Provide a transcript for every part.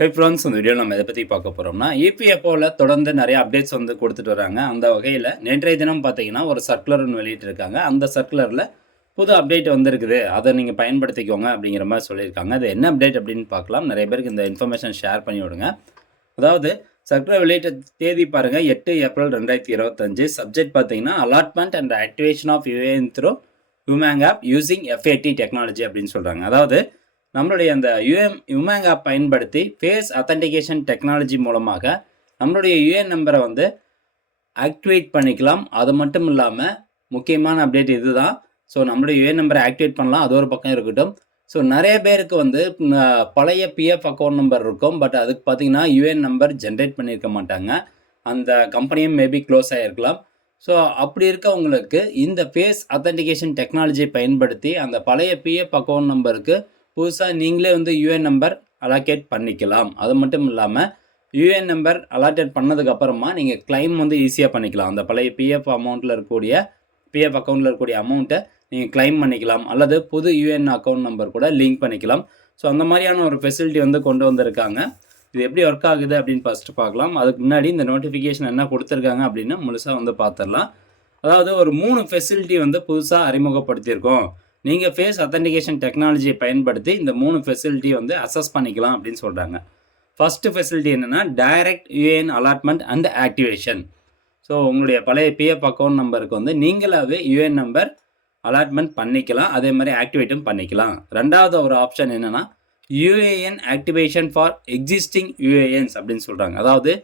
Hi friends, இந்த video நம்ம எதை பற்றி பார்க்க போகிறோம்னா, இபிஎஃப்ஓவில் தொடர்ந்து நிறைய அப்டேட்ஸ் வந்து கொடுத்துட்டு வராங்க. அந்த வகையில் நேற்றைய தினம் பார்த்தீங்கன்னா ஒரு சர்க்குலர் ஒன்று வெளியிட்டிருக்காங்க. அந்த சர்க்குலரில் புது அப்டேட் வந்திருக்குது, அதை நீங்கள் பயன்படுத்திக்கோங்க அப்படிங்கிற மாதிரி சொல்லியிருக்காங்க. அது என்ன அப்டேட் அப்படின்னு பார்க்கலாம். நிறைய பேருக்கு இந்த இன்ஃபர்மேஷன் ஷேர் பண்ணி விடுங்க. அதாவது சர்க்குலர் வெளியிட்ட தேதி பாருங்கள், 8 ஏப்ரல் 2025. சப்ஜெக்ட் பார்த்தீங்கன்னா allotment and activation of UAN through UMANG app using FAT technology அப்படின்னு சொல்கிறாங்க. அதாவது நம்மளுடைய அந்த யுமேங் ஆப் பயன்படுத்தி ஃபேஸ் அத்தன்டிகேஷன் டெக்னாலஜி மூலமாக நம்மளுடைய யூஏஎன் நம்பரை வந்து ஆக்டிவேட் பண்ணிக்கலாம். அது மட்டும் இல்லாமல் முக்கியமான அப்டேட் இது தான். ஸோ நம்மளுடைய யூஏஎன் நம்பரை ஆக்டிவேட் பண்ணலாம், அது ஒரு பக்கம் இருக்கட்டும். ஸோ நிறைய பேருக்கு வந்து பழைய பிஎஃப் அக்கௌண்ட் நம்பர் இருக்கும், பட் அதுக்கு பார்த்தீங்கன்னா யூஏஎன் நம்பர் ஜென்ரேட் பண்ணியிருக்க மாட்டாங்க. அந்த கம்பெனியும் மேபி க்ளோஸ் ஆகிருக்கலாம். ஸோ அப்படி இருக்கவங்களுக்கு இந்த ஃபேஸ் அத்தன்டிகேஷன் டெக்னாலஜியை பயன்படுத்தி அந்த பழைய பிஎஃப் அக்கௌண்ட் நம்பருக்கு புதுசாக நீங்களே வந்து யூஏஎன் நம்பர் அலாக்கேட் பண்ணிக்கலாம். அது மட்டும் இல்லாமல் யூஏஎன் நம்பர் அலாட்டேட் பண்ணதுக்கப்புறமா நீங்கள் கிளைம் வந்து ஈஸியாக பண்ணிக்கலாம். அந்த பழைய பிஎஃப் அக்கௌண்ட்டில் இருக்கக்கூடிய அமௌண்ட்டை நீங்கள் கிளைம் பண்ணிக்கலாம், அல்லது புது யூஏஎன் அக்கௌண்ட் நம்பர் கூட லிங்க் பண்ணிக்கலாம். ஸோ அந்த மாதிரியான ஒரு ஃபெசிலிட்டி வந்து கொண்டு வந்திருக்காங்க. இது எப்படி ஒர்க் ஆகுது அப்படின்னு ஃபஸ்ட்டு பார்க்கலாம். அதுக்கு முன்னாடி இந்த நோட்டிஃபிகேஷன் என்ன கொடுத்துருக்காங்க அப்படின்னு முழுசாக வந்து பார்த்துடலாம். அதாவது ஒரு 3 ஃபெசிலிட்டி வந்து புதுசாக அறிமுகப்படுத்தியிருக்கோம். நீங்கள் ஃபேஸ் அத்தன்டிகேஷன் டெக்னாலஜியை பயன்படுத்தி இந்த 3 ஃபெசிலிட்டி வந்து அசஸ் பண்ணிக்கலாம் அப்படின்னு சொல்கிறாங்க. ஃபஸ்ட்டு ஃபெசிலிட்டி என்னென்னா direct UAN allotment and activation. So உங்களுடைய பழைய பிஎஃப் அக்கௌண்ட் நம்பருக்கு வந்து நீங்களாகவே யூஏஎன் நம்பர் அலாட்மெண்ட் பண்ணிக்கலாம், அதே மாதிரி ஆக்டிவேட்டும் பண்ணிக்கலாம். ரெண்டாவது ஒரு ஆப்ஷன் என்னென்னா யூஏஎன் ஆக்டிவேஷன் ஃபார் எக்ஸிஸ்டிங் யூஏஎன்ஸ் அப்படின்னு சொல்கிறாங்க. அதாவது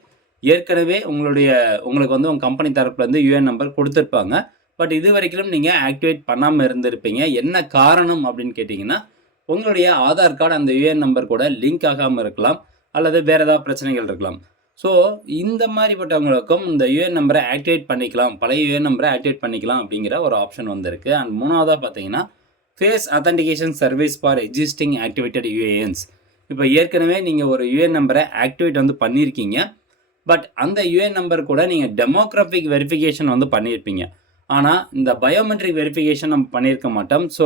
ஏற்கனவே உங்களுக்கு வந்து உங்கள் கம்பெனி தரப்புலேருந்து யூஏஎன் நம்பர் கொடுத்துருப்பாங்க, பட் இது வரைக்கும் நீங்கள் ஆக்டிவேட் பண்ணாமல் இருந்திருப்பீங்க. என்ன காரணம் அப்படின்னு கேட்டிங்கன்னா, உங்களுடைய ஆதார் கார்டு அந்த யூஏஎன் நம்பர் கூட லிங்க் ஆகாமல் இருக்கலாம், அல்லது வேறு ஏதாவது பிரச்சனைகள் இருக்கலாம். ஸோ இந்த மாதிரிப்பட்டவங்களுக்கும் இந்த யூஏஎன் நம்பரை ஆக்டிவேட் பண்ணிக்கலாம், பழைய யூஏஎன் நம்பரை ஆக்டிவேட் பண்ணிக்கலாம் அப்படிங்கிற ஒரு ஆப்ஷன் வந்திருக்கு. அண்ட் மூணாவதாக பார்த்தீங்கன்னா face authentication service for existing activated UANs. இப்போ ஏற்கனவே நீங்கள் ஒரு யூஏஎன் நம்பரை ஆக்டிவேட் வந்து பண்ணியிருக்கீங்க, பட் அந்த யூஏஎன் நம்பர் கூட நீங்கள் டெமோக்ராஃபிக் வெரிஃபிகேஷன் வந்து பண்ணியிருப்பீங்க. ஆனால் இந்த பயோமெட்ரிக் வெரிஃபிகேஷன் நம்ம பண்ணியிருக்க மாட்டோம். ஸோ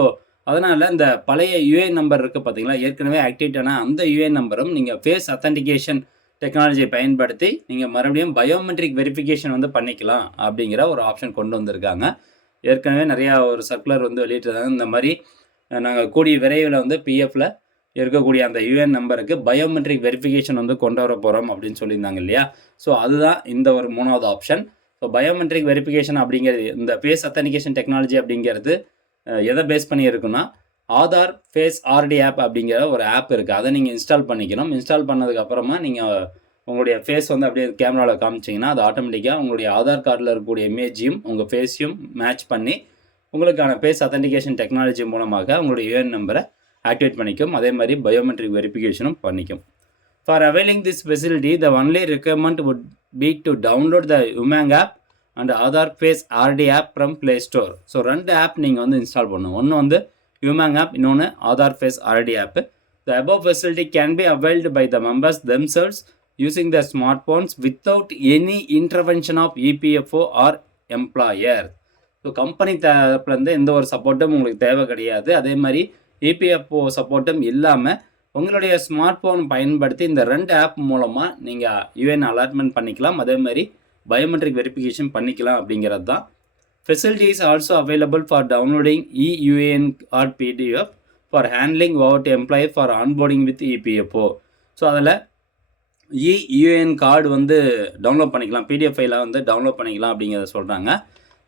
அதனால் இந்த பழைய யூஏஎன் நம்பர் இருக்குது பார்த்தீங்களா, ஏற்கனவே ஆக்டிவேட் ஆனால் அந்த யூஏஎன் நம்பரும் நீங்கள் ஃபேஸ் அத்தன்டிகேஷன் டெக்னாலஜியை பயன்படுத்தி நீங்கள் மறுபடியும் பயோமெட்ரிக் வெரிஃபிகேஷன் வந்து பண்ணிக்கலாம் அப்படிங்கிற ஒரு ஆப்ஷன் கொண்டு வந்திருக்காங்க. ஏற்கனவே நிறையா ஒரு சர்க்குலர் வந்து வெளியிட்டிருந்தாங்க. இந்த மாதிரி நாங்கள் கூடிய விரைவில் வந்து பிஎஃப்பில் இருக்கக்கூடிய அந்த யூஏஎன் நம்பருக்கு பயோமெட்ரிக் வெரிஃபிகேஷன் வந்து கொண்டு வர போகிறோம் அப்படின்னு சொல்லியிருந்தாங்க இல்லையா. ஸோ அதுதான் இந்த ஒரு மூணாவது ஆப்ஷன். ஸோ பயோமெட்ரிக் வெரிஃபிகேஷன் அப்படிங்கிறது, இந்த ஃபேஸ் அத்தன்டிகேஷன் டெக்னாலஜி அப்படிங்கிறது எதை பேஸ் பண்ணி இருக்குன்னா, ஆதார் ஃபேஸ் ஆர்டி ஆப் அப்படிங்கிற ஒரு ஆப் இருக்குது. அதை நீங்கள் இன்ஸ்டால் பண்ணிக்கணும். இன்ஸ்டால் பண்ணதுக்கப்புறமா நீங்கள் உங்களுடைய ஃபேஸ் வந்து அப்படியே கேமராவில் காமிச்சிங்கன்னா அது ஆட்டோமேட்டிக்காக உங்களுடைய ஆதார் கார்டில் இருக்கக்கூடிய இமேஜையும் உங்கள் ஃபேஸையும் மேட்ச் பண்ணி உங்களுக்கான ஃபேஸ் அத்தன்டிகேஷன் டெக்னாலஜி மூலமாக உங்களுடைய யூஏஎன் நம்பரை ஆக்டிவேட் பண்ணிக்கும். அதே மாதிரி பயோமெட்ரிக் வெரிஃபிகேஷனும் பண்ணிக்கும். For availing this facility, the only requirement would be to download the UMANG app and Aadhaar Face RD app from Play Store. So 2 app நீங்கள் வந்து இன்ஸ்டால் பண்ணணும். ஒன்று வந்து யூமேங் ஆப், இன்னொன்று Aadhaar Face RD app. The above facility can be availed by the members themselves using their smartphones without any intervention of EPFO or employer. So company தரப்புலேருந்து எந்த ஒரு சப்போர்ட்டும் உங்களுக்கு தேவை கிடையாது. அதே மாதிரி EPFO சப்போர்ட்டும் இல்லாமல் உங்களுடைய ஸ்மார்ட் ஃபோன் பயன்படுத்தி இந்த 2 ஆப் மூலமாக நீங்கள் யூஏஎன் அலாட்மெண்ட் பண்ணிக்கலாம், அதே மாதிரி பயோமெட்ரிக் வெரிஃபிகேஷன் பண்ணிக்கலாம் அப்படிங்கிறது தான். Facilities also available for downloading e UAN or PDF for handling over employee for onboarding with EPFO. So அதில் இயூஏஎன் கார்டு வந்து டவுன்லோட் பண்ணிக்கலாம், பிடிஎஃப் ஃபைலை வந்து டவுன்லோட் பண்ணிக்கலாம் அப்படிங்கிறத சொல்கிறாங்க.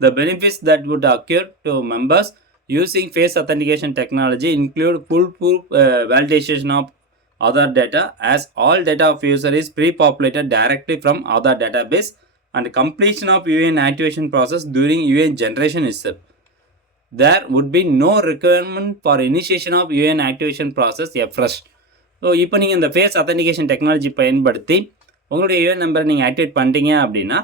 The benefits that would accrue to members using face authentication technology include foolproof validation of Aadhaar data, as all data of user is pre-populated directly from Aadhaar database, and completion of UAN activation process during UAN generation itself. There would be no requirement for initiation of UAN activation process afresh. So இப்போ நீங்கள் இந்த face authentication technology பயன்படுத்தி உங்களுடைய UAN நம்பரை நீங்கள் activate பண்ணிட்டீங்க அப்படின்னா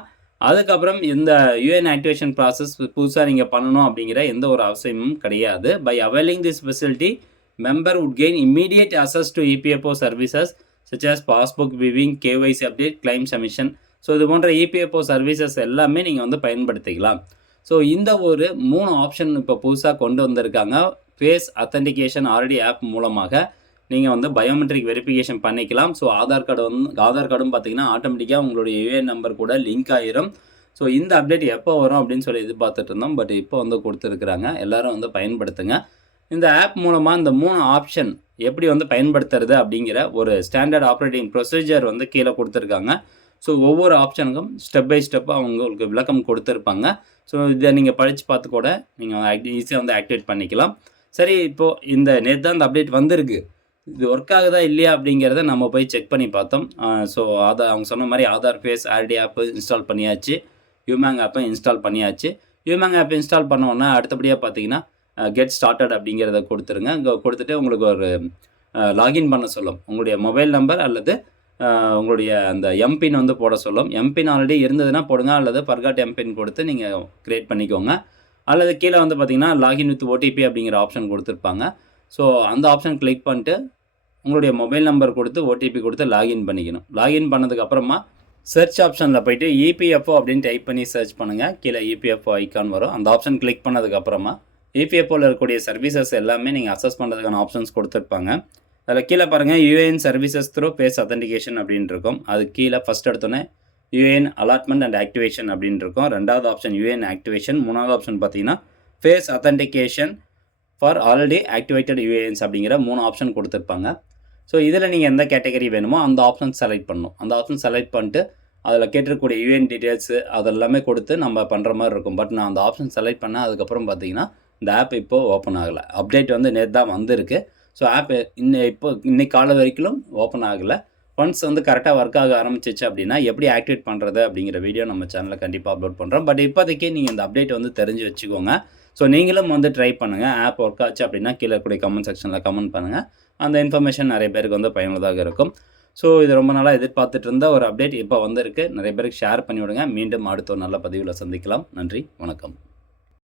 அதுக்கப்புறம் இந்த யூஏஎன் ஆக்டிவேஷன் ப்ராசஸ் புதுசாக நீங்கள் பண்ணணும் அப்படிங்கிற எந்த ஒரு அவசியமும் கிடையாது. By availing this facility, member would gain immediate access to EPFO services such as passbook viewing, KYC update, claim submission. So இது போன்ற EPFO சர்வீசஸ் எல்லாமே நீங்கள் வந்து பயன்படுத்திக்கலாம். ஸோ இந்த ஒரு 3 ஆப்ஷன் இப்போ புதுசாக கொண்டு வந்திருக்காங்க. ஃபேஸ் அத்தன்டிகேஷன் ஆல்ரெடி ஆப் மூலமாக நீங்கள் வந்து பயோமெட்ரிக் வெரிஃபிகேஷன் பண்ணிக்கலாம். ஸோ ஆதார் கார்டும் பார்த்தீங்கன்னா ஆட்டோமேட்டிக்காக உங்களுடைய யுஏஎன் நம்பர் கூட லிங்க் ஆயிரும். ஸோ இந்த அப்டேட் எப்போ வரும் அப்படின்னு சொல்லி எதிர்பார்த்துட்டு இருந்தோம். பட் இப்போ வந்து கொடுத்துருக்குறாங்க. எல்லாரும் வந்து பயன்படுத்துங்க. இந்த ஆப் மூலமாக இந்த 3 ஆப்ஷன் எப்படி வந்து பயன்படுத்துறது அப்படிங்கிற ஒரு ஸ்டாண்டர்ட் ஆப்ரேட்டிங் ப்ரொசீஜர் வந்து கீழே கொடுத்துருக்காங்க. ஸோ ஒவ்வொரு ஆப்ஷனுக்கும் ஸ்டெப் பை ஸ்டெப்பாக அவங்களுக்கு விளக்கம் கொடுத்துருப்பாங்க. ஸோ இதை நீங்கள் படித்து பார்த்து கூட நீங்கள் ஈஸியாக வந்து ஆக்டிவேட் பண்ணிக்கலாம். சரி, இப்போது நேற்று தான் இந்த அப்டேட் வந்திருக்கு. இது ஒர்க் ஆகுதா இல்லையா அப்படிங்கிறத நம்ம போய் செக் பண்ணி பார்த்தோம். ஸோ அவங்க சொன்ன மாதிரி ஆதார் ஃபேஸ் ஆர்டி ஆப்பு இன்ஸ்டால் பண்ணியாச்சு. யூமேங் ஆப்பை இன்ஸ்டால் பண்ணியாச்சு. யூமேங் ஆப் இன்ஸ்டால் பண்ணோன்னா அடுத்தபடியாக பார்த்தீங்கன்னா கெட் ஸ்டார்டட் அப்படிங்கிறத கொடுத்துருங்க. இங்கே கொடுத்துட்டு உங்களுக்கு ஒரு லாகின் பண்ண சொல்லும். உங்களுடைய மொபைல் நம்பர் அல்லது உங்களுடைய அந்த எம்பின் வந்து போட சொல்லும். எம்பின் ஆல்ரெடி இருந்ததுன்னா போடுங்க, அல்லது ஃபர்காட் எம்பின் கொடுத்து நீங்கள் க்ரியேட் பண்ணிக்கோங்க. அல்லது கீழே வந்து பார்த்தீங்கன்னா லாகின் வித் ஓடிபி அப்படிங்கிற ஆப்ஷன் கொடுத்துருப்பாங்க. ஸோ அந்த ஆப்ஷன் கிளிக் பண்ணிட்டு உங்களுடைய மொபைல் நம்பர் கொடுத்து ஓடிபி கொடுத்து லாகின் பண்ணிக்கணும். லாகின் பண்ணதுக்கப்புறமா சர்ச் ஆப்ஷனில் போய்ட்டு இபிஎஃப்ஓ அப்படின்னு டைப் பண்ணி சர்ச் பண்ணுங்கள். கீழே இபிஎஃப்ஓ ஐக்கான் வரும். அந்த ஆப்ஷன் கிளிக் பண்ணதுக்கப்புறமா இபிஎஃப்ஓவில் இருக்கக்கூடிய சர்வீசஸ் எல்லாமே நீங்கள் அக்சஸ் பண்ணுறதுக்கான ஆப்ஷன்ஸ் கொடுத்துருப்பாங்க. அதில் கீழே பாருங்கள் UAN services through face authentication அப்படின்னு இருக்கும். அது கீழே ஃபஸ்ட் எடுத்தோன்னே யுஏஎன் அலாட்மெண்ட் அண்ட் ஆக்டிவேஷன் அப்படின்னு இருக்கும். ரெண்டாவது ஆப்ஷன் யுஏஎன் ஆக்டிவேஷன். மூணாவது ஆப்ஷன் பார்த்தீங்கன்னா face authentication for already activated UANs அப்படிங்கிற 3 ஆப்ஷன் கொடுத்துருப்பாங்க. ஸோ இதில் நீங்கள் எந்த கேட்டகரி வேணுமோ அந்த ஆப்ஷன் செலக்ட் பண்ணணும். அந்த ஆப்ஷன் செலக்ட் பண்ணிட்டு அதில் கேட்டிருக்கக்கூடிய யுஏஎன் டீட்டெயில்ஸு அதெல்லாமே கொடுத்து நம்ம பண்ணுற மாதிரி இருக்கும். பட் நான் அந்த ஆப்ஷன் செலக்ட் பண்ணேன். அதுக்கப்புறம் பார்த்தீங்கன்னா இந்த ஆப் இப்போது ஓப்பன் ஆகலை. அப்டேட் வந்து நேற்று தான் வந்திருக்கு. ஸோ ஆப் இன்னைக்கு காலை வரைக்கும் ஓப்பன் ஆகலை. ஒன்ஸ் வந்து கரெக்டாக ஒர்க் ஆக ஆரம்பிச்சிச்சு அப்படின்னா எப்படி ஆக்டிவேட் பண்ணுறது அப்படிங்கிற வீடியோ நம்ம சேனலில் கண்டிப்பாக அப்லோட் பண்ணுறோம். பட் இப்போதைக்கு நீங்கள் இந்த அப்டேட் வந்து தெரிஞ்சு வச்சுக்கோங்க. ஸோ நீங்களும் வந்து ட்ரை பண்ணுங்கள். ஆப் ஒர்க் ஆச்சு அப்படின்னா கீழே இருக்கக்கூடிய கமெண்ட் செக்ஷனில் கமெண்ட் பண்ணுங்கள். அந்த இன்ஃபர்மேஷன் நிறைய பேருக்கு வந்து பயனுள்ளதாக இருக்கும். ஸோ இது ரொம்ப நாளாக எதிர்பார்த்துட்டு இருந்த ஒரு அப்டேட் இப்போ வந்திருக்கு. நிறைய பேருக்கு ஷேர் பண்ணிவிடுங்க. மீண்டும் அடுத்த ஒரு நல்ல பதிவில் சந்திக்கலாம். நன்றி, வணக்கம்.